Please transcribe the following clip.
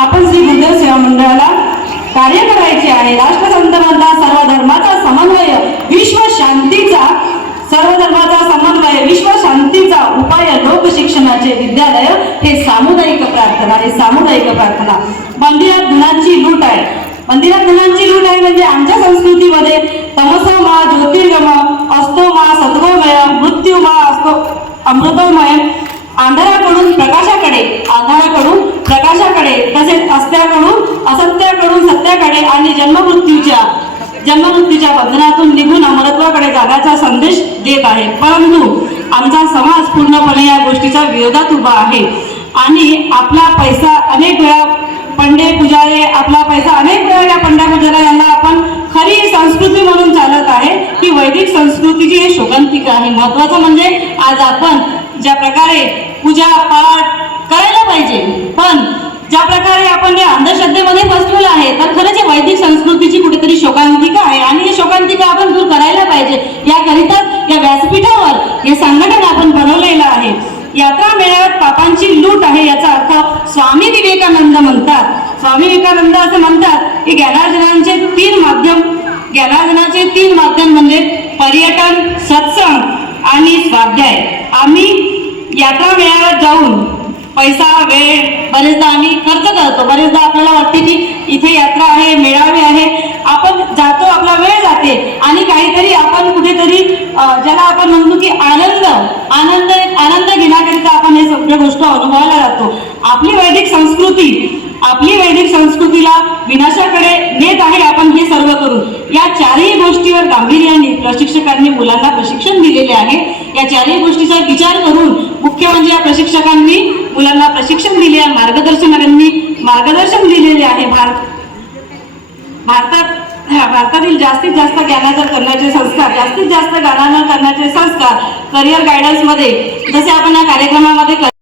आपण श्री गुरुदेव सेवा मंडळाला कार्य करायचे आहे. राष्ट्रसंत सर्व धर्माचा समन्वय विश्व शांतीचा सर्व धर्माचा समन्वय विश्व शांतीचा उपाय लोक शिक्षणाचे विद्यालय हे सामुदायिक प्रार्थना हे सामुदायिक प्रार्थना. मंदिरात धुनांची लूट आहे. मंदिरात धुनांची लूट आहे म्हणजे आमच्या संस्कृतीमध्ये तमसोमा ज्योतिर्गम असतो मा सत्वमय मृत्यू मा असतो अमृतमय. अंधाराकडून प्रकाशाकडे आधार तसेच असत्याकडून सत्याकडे आणि जन्ममृत्यूच्या जन्ममृत्यूच्या बंधनातून निघून अमरत्वाकडे जाण्याचा संदेश देत आहे. परंतु आमचा समाज पूर्णपणे या गोष्टीच्या विरोधात उभा आहे. आणि आपला पैसा अनेक वेळा पंडे पुजारे आपला पैसा अनेक वेळा या पंड्या पुजाऱ्या यांना आपण खरी संस्कृती म्हणून चालत आहे. की वैदिक संस्कृतीची हे शोकांतिका आहे. महत्वाचं म्हणजे आज आपण ज्या प्रकारे पूजा पाठ करायला पाहिजे पण ज्या प्रकारे आपण या अंधश्रद्धेमध्ये फसलेलो आहे तर खरंच या वैदिक संस्कृतीची कुठेतरी शोकांतिका आहे आणि ही शोकांतिका आपण दूर करायला पाहिजे याकरिता या या हे आपण बनवलेलं आहे. यात्रा मेळाव्यात पापांची लूट आहे याचा अर्थ स्वामी विवेकानंद म्हणतात. स्वामी विवेकानंद असं म्हणतात की ज्ञानार्जनांचे तीन माध्यम ज्ञानार्जनाचे तीन माध्यम म्हणजे पर्यटन सत्संग आणि स्वाध्याय. आम्ही यात्रा मेळाव्यात जाऊन पैसा वेळ बरेचदा आम्ही खर्च करतो. बरेचदा आपल्याला वाटते की इथे यात्रा आहे मेळावे आहे आपण जातो आपला वेळ जाते आणि काहीतरी आपण कुठेतरी अं, ज्याला आपण म्हणतो की आनंद आनंद आनंद घेण्याकरिता आपण हे सगळ्या गोष्ट अनुभवायला जातो. आपली वैदिक संस्कृती आपली वैदिक संस्कृतीला विनाशाकडे नेत आहे आपण हे सर्व करू या चारही गोष्टीवर गांभीर्याने प्रशिक्षकांनी मुलांना प्रशिक्षण दिलेले आहे. या चारही गोष्टीचा विचार करून मुख्य म्हणजे या प्रशिक्षकांनी मुलांना प्रशिक्षण दिले या मार्गदर्शकांनी मार्गदर्शन दिलेले आहे. भारत भारतात भारतातील जास्तीत जास्त ज्ञानार्जन करण्याचे संस्कार जास्तीत जास्त गाणानं करण्याचे संस्कार करिअर गायडन्समध्ये जसे आपण या कार्यक्रमामध्ये कर-